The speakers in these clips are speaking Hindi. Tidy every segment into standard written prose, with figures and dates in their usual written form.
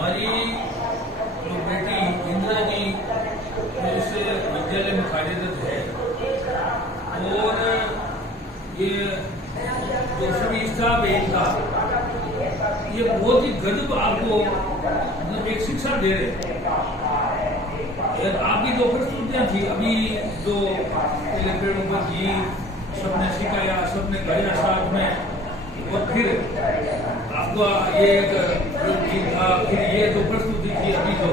हमारी जो बेटी इंदिरा जी इस विद्यालय में कार्यरत है और ये जो सभी स्टाफ है इनका ये बहुत ही गजब आपको मतलब एक शिक्षा दे रहे हैं। आपकी जो प्रस्तुतियां थी अभी जो पहले पेड़ों पर जी सबने सिखाया सबने गाया साथ में और फिर आपका ये एक था फिर ये जो प्रस्तुति थी अभी जो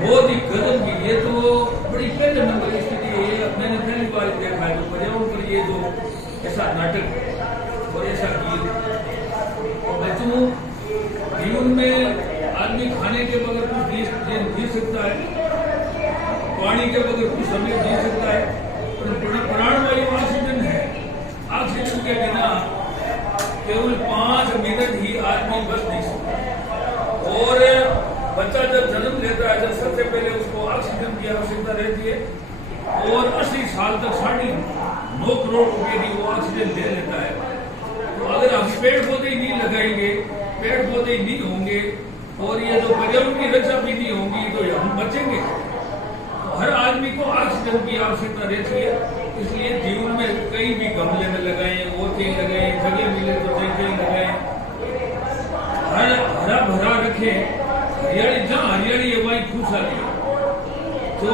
बहुत ही गजब की ये तो बड़ी पहले नंबर की स्थिति है। ये मैंने पहली बार देखा है जो पर्यावरण पर ये जो ऐसा नाटक और ऐसा गीत बच्चों जीवन में आदमी खाने के बगैर कुछ जी सकता है, पानी के बगैर कुछ समय जी सकता है, पर प्राण वायु ऑक्सीजन है। ऑक्सीजन के बिना केवल 5 मिनट ही आदमी बच नहीं सकता। और बच्चा जब जन्म लेता है जब सबसे पहले उसको ऑक्सीजन की आवश्यकता रहती है और 80 साल तक 9.5 करोड़ रुपए की वो ऑक्सीजन ले लेता है। तो अगर हम पेड़ पौधे ही नहीं लगाएंगे, पेड़ पौधे ही नहीं होंगे और ये जो पर्यावरण की रक्षा भी नहीं होगी तो हम बचेंगे। तो हर आदमी को ऑक्सीजन की आवश्यकता रहती है। इसलिए जीवन में कहीं भी गमले में लगाएं और कहीं लगाएं, जगह मिले तो कहीं लगाएं, हरा भरा रखें। हरियाली जहाँ हरियाली है वहीं खुशहाली है। तो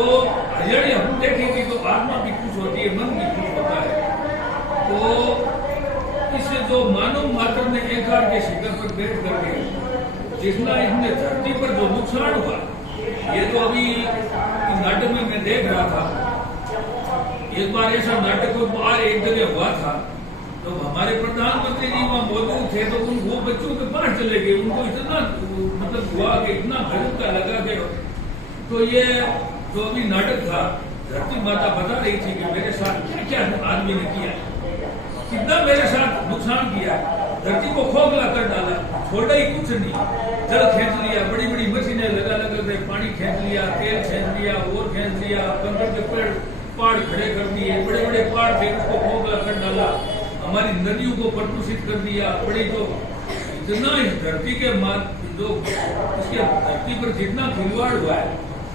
हरियाली हम देखेंगे तो आत्मा भी खुश होती है, मन भी खुश होता है। तो इससे जो मानव मात्र ने एकाड़ के शिखर पर बैठ करके जितना इसने धरती पर जो नुकसान हुआ, ये तो अभी नाटक में मैं देख रहा था। एक बार ऐसा नाटक बाहर एक जगह हुआ था तो हमारे प्रधानमंत्री जी वहां मौजूद थे तो वो बच्चों के पास चले गए। उनको इतना मतलब हुआ कि इतना गजब का लगा कि तो ये जो अभी नाटक था धरती माता बता रही थी कि मेरे साथ क्या क्या आदमी ने किया, कितना मेरे साथ नुकसान किया, धरती को खोखला कर डाला, छोड़ा ही कुछ नहीं। जल खींच लिया, बड़ी बड़ी मशीनें लगा के पानी खींच लिया, तेल खींच लिया, और खींच लिया, कंकड़ के पेड़ पहाड़ खड़े कर दिए, बड़े बड़े पहाड़ थे उसको खोखला कर डाला, हमारी नदियों को प्रदूषित कर दिया। बड़ी तो इतना इस धरती के जो इसके धरती पर जितना खिलवाड़ हुआ है,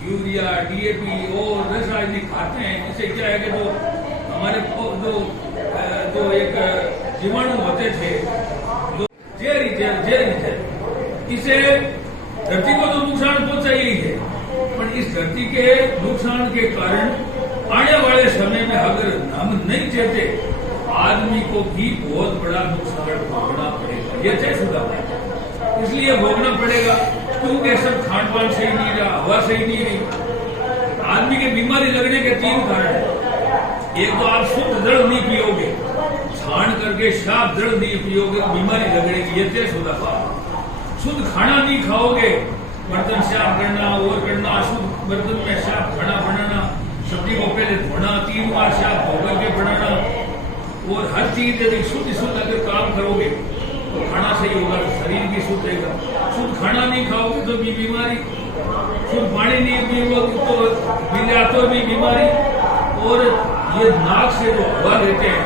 यूरिया डीएपी और रासायनिक खाते हैं, इससे क्या है कि जो हमारे जो एक जीवाणु होते थे जो जहर इसे धरती को तो नुकसान पहुंचा ही है। पर इस धरती के नुकसान के कारण आने वाले समय में अगर हम नहीं चाहते आदमी को भी बहुत बड़ा नुकसान भोगना पड़ेगा। ये तयशुदा है, इसलिए भोगना पड़ेगा क्योंकि सब खान पान सही नहीं रहा, हवा सही नहीं रही। आदमी की बीमारी लगने के 3 कारण है। एक तो आप शुद्ध जल नहीं पियोगे, छान करके साफ जल नहीं पियोगे, बीमारी लगेगी। ये तयशुदा बात। शुद्ध खाना नहीं खाओगे, बर्तन साफ करना और करना, शुद्ध बर्तन में साफ खाना बनाना, सब्जी को पहले धोना, 3 बार साफ धो करके बनाना, और हर चीज यदि शुद्ध अगर काम करोगे तो खाना सही होगा तो शरीर भी शुद्ध रहेगा। शुद्ध खाना नहीं खाओगे तो भी बीमारी, शुद्ध पानी नहीं पियोगे तो मिला तो भी बीमारी। और ये नाक से जो हवा लेते हैं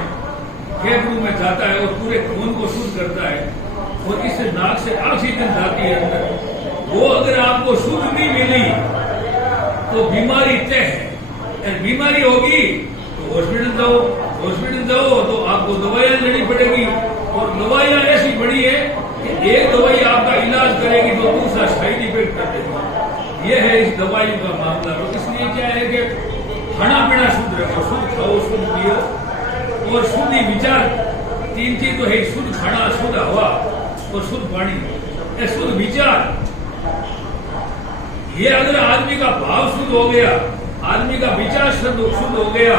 फेफड़ों में जाता है और पूरे खून को शुद्ध करता है और इससे नाक से ऑक्सीजन जाती है अंदर। वो अगर आपको शुद्ध नहीं मिली तो बीमारी तय है। बीमारी होगी तो हॉस्पिटल जाओ तो आपको दवाइयां लेनी पड़ेगी और दवाइयां ऐसी बड़ी है कि एक दवाई आपका इलाज करेगी तो दूसरा साइड इफेक्ट कर देगी। ये है इस दवाई का मामला। तो इसलिए क्या है कि खाना पीना शुद्ध रखो, शुद्ध खाओ, शुद्ध पियो और शुद्ध विचार। 3 चीज तो है, शुद्ध खाना, शुद्ध हवा और शुद्ध पानी, शुद्ध विचार। ये अगर आदमी का भाव शुद्ध हो गया, आदमी का विचार शुद्ध हो गया,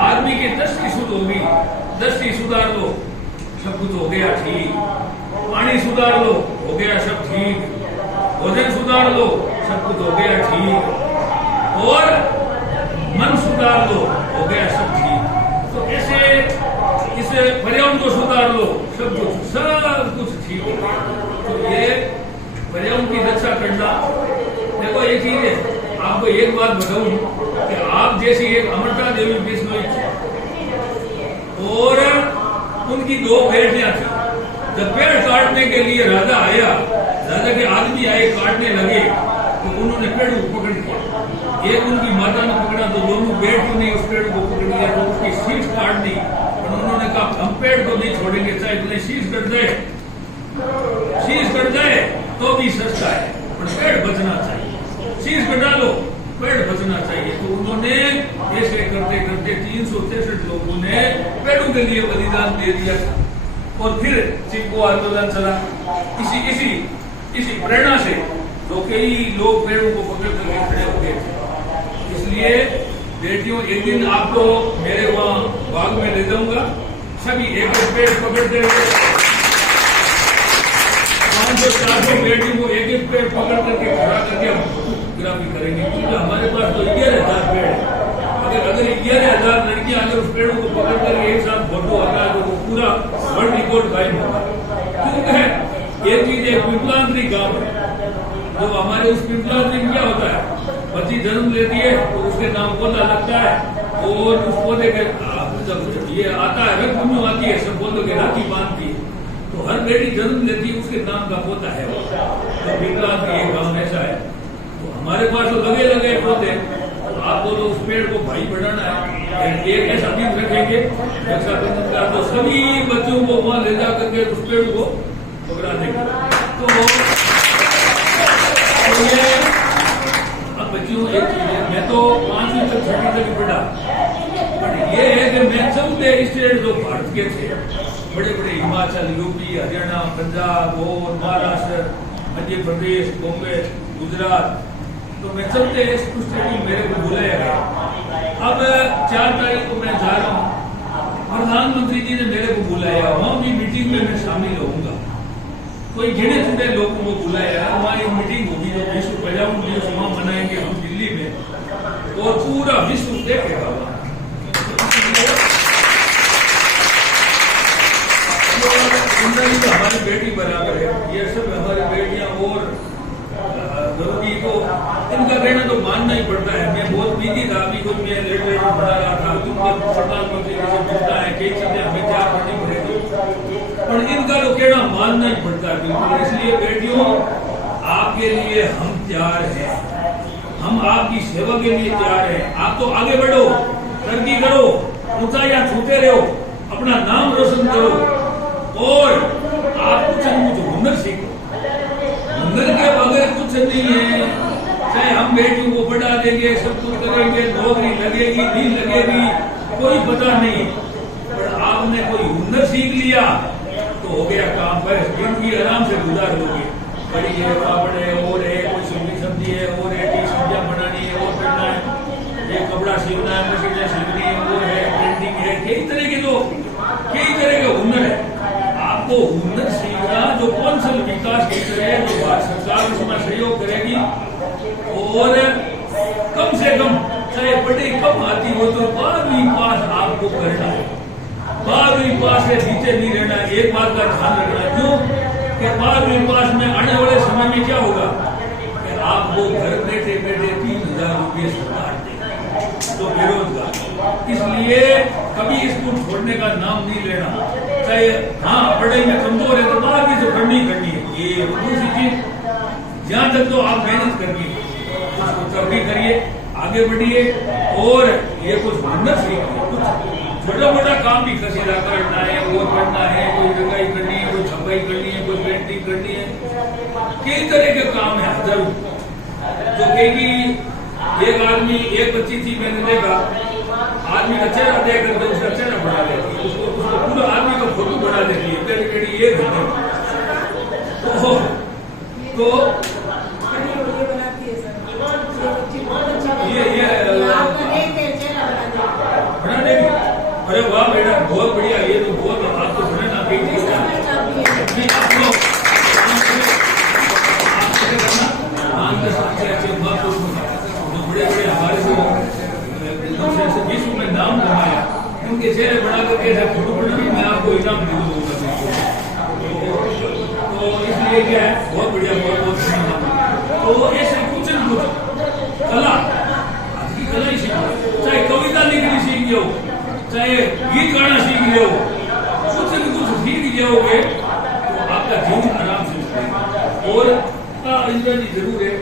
आदमी की दृष्टि शुद्ध होगी, दृष्टि सुधार लो सब कुछ हो गया ठीक। पानी सुधार लो हो गया सब ठीक, भोजन सुधार लो सब कुछ हो गया ठीक, और मन सुधार लो हो गया सब ठीक। तो ऐसे इसे पर्यावरण को सुधार लो सब कुछ ठीक हो गया। तो ये पर्यावरण की रक्षा करना। देखो एक चीज है, आपको एक बात बताऊं कि आप जैसी एक अमृता देवी बिश्नोई थी और उनकी 2 बेटियां थी। जब पेड़ काटने के लिए राजा आया, राजा के आदमी आए, काटने लगे उन्होंने पेड़ को पकड़ लिया, एक उनकी माता ने पकड़ा तो दोनों बेटियों ने उस पेड़ को पकड़ लिया तो उसकी शीश काट दी। और उन्होंने कहा हम पेड़ को नहीं छोड़ेंगे, चाहे इतने शीश कट जाए तो भी सस्ता है, पर पेड़ बचना चाहिए। शीश कटा लो, पेड़ बचना चाहिए। तो उन्होंने ऐसे करते करते 363 लोगों ने पेड़ों के लिए बलिदान दे दिया था। और फिर चिपको आंदोलन चला। इसी प्रेरणा से तो कई लोग पेड़ों को पकड़ करके खड़े हो गए थे। इसलिए बेटियों, एक दिन आपको मेरे वहां बाग में ले जाऊंगा, सभी एक एक पेड़ पकड़ते हुए 500-400 बेटियों को एक एक पेड़ पकड़ करके खड़ा करके हम फोटोग्राफी करेंगे। क्योंकि हमारे पास तो 11,000 पेड़ है। अगर 11,000 लड़कियां अगर उस पेड़ों को पकड़ कर एक साथ फोटो आता है तो वो पूरा वर्ल्ड रिकॉर्ड कायम होगा। क्योंकि एक चीज एक पिंपलांतरी गांव है, तो हमारे उस पिंपलांतरी में क्या होता है, बच्ची जन्म लेती है तो उसके नाम पौधा लगता है और उस पौधे के जब ये आता है रंग भूमि आती है, सब पौधों के राखी बांधती है, तो हर बेटी जन्म लेती है उसके नाम का पौधा है। तो पिंपलांतरी एक गाँव ऐसा है। तो हमारे पास तो लगे पौधे, आपको तो उस पेड़ को भाई बढ़ाना है। एक ऐसा दिन रखेंगे रक्षाबंधन का, तो सभी बच्चों को वहां ले जा करके उस पेड़ को पकड़ा देंगे। तो ये अब बच्चों एक चीज है, मैं तो 5वीं तक 6वीं तक पढ़ा, बट ये है कि मैं चौथे स्टेट जो भारत के थे, बड़े बड़े हिमाचल, यूपी, हरियाणा, पंजाब और महाराष्ट्र, मध्य प्रदेश, बॉम्बे, गुजरात, तो मैं चलते स्टेट मेरे को बुलाया गया। अब 4 तारीख को मैं जा रहा हूँ, प्रधानमंत्री जी ने मेरे को बुलाया, वहां भी मीटिंग में मैं शामिल होऊंगा। कोई गिने चुने लोगों को बुलाया, वहां एक मीटिंग होगी जो विश्व पर्यावरण दिवस वहां मनाएंगे हम दिल्ली में, और पूरा विश्व देखेगा वहां। तो हमारी बेटी बराबर है, ये सब हमारी बेटियां। और जरूरी तो इनका कहना तो मानना ही पड़ता है। मैं बहुत बिजी था, अभी कुछ मैं लेटर पढ़ा रहा था, प्रधानमंत्री जी से मिलता है, कई चीजें हमें तैयार करनी पड़ेगी, पर इनका तो कहना मानना ही पड़ता है बिल्कुल। इसलिए बेटियों, आपके लिए हम तैयार हैं, हम आपकी सेवा के लिए तैयार हैं। आप तो आगे बढ़ो, तरक्की करो, ऊंचाइयां छूते रहो, अपना नाम रोशन करो, और आप कुछ हुनर सीखो। हुनर के बगैर कुछ नहीं है। चाहे हम बेटियों को बढ़ा देंगे, सब कुछ करेंगे, नौकरी लगेगी नहीं लगेगी कोई पता नहीं, पर आपने कोई हुनर सीख लिया तो हो गया काम। पर जिंदगी आराम से गुजार लोगे। बड़ी है, पापड़ है, और है, कोई सब्जी है, और है, सब्जियां बनानी है, और करना है, एक कपड़ा सीखना है, मशीनें सीखनी है, वो है, पेंटिंग है, कई तरह के हुनर है। आपको हुनर सीखना, जो कौशल विकास की तरह जो भारत सरकार उसमें सहयोग करेगी, और कम से कम चाहे पढ़ाई कम आती हो तो 12वीं पास आपको करना है। 12वीं पास से नीचे नहीं रहना। एक बात का ध्यान रखना, क्यों कि 12वीं पास में आने वाले समय में क्या होगा कि आपको घर बैठे 3,000 रुपये सरकार देगी, तो बेरोजगार। इसलिए कभी स्कूल छोड़ने का नाम नहीं लेना। चाहे हाँ पढ़ाई में कमजोर है तो 12वीं से करनी है। ये दूसरी चीज, जहां तक तो आप मेहनत करनी है उसको तरक्की करिए, आगे बढ़िए, और ये कुछ हुनर सीखिए। कुछ छोटा मोटा काम भी कसीदा करना है, वो करना है, कोई रंगाई करनी है, कोई छपाई करनी है, कोई पेंटिंग करनी है, कई तरह के काम है हजारों। जो कहेगी एक आदमी, एक बच्ची थी, मैंने देखा, आदमी का चेहरा देख करके उसका चेहरा बना देती है, उसको पूरा आदमी का फोटो बना देती है, बेटी ये घंटे। तो ये बना देगी। अरे वाह बेटा, बहुत बढ़िया, ये तो बहुत आपको सुने ना कई चीज बड़े बड़े हमारे विश्व में नाम कमाया, उनके चेहरे बना करके ऐसा फोटो बना, मैं आपको इनाम दे दूंगा। तो इसलिए क्या है, बहुत बढ़िया, बहुत धन्यवाद। तो ऐसे कुछ न कुछ कला, आज की कला ही सीखो, चाहे कविता लिखनी सीख लो, चाहे गीत गाना सीख लो, कुछ न कुछ सीख जाओगे तो आपका जीवन आराम से। और इंद्र जी जरूर है।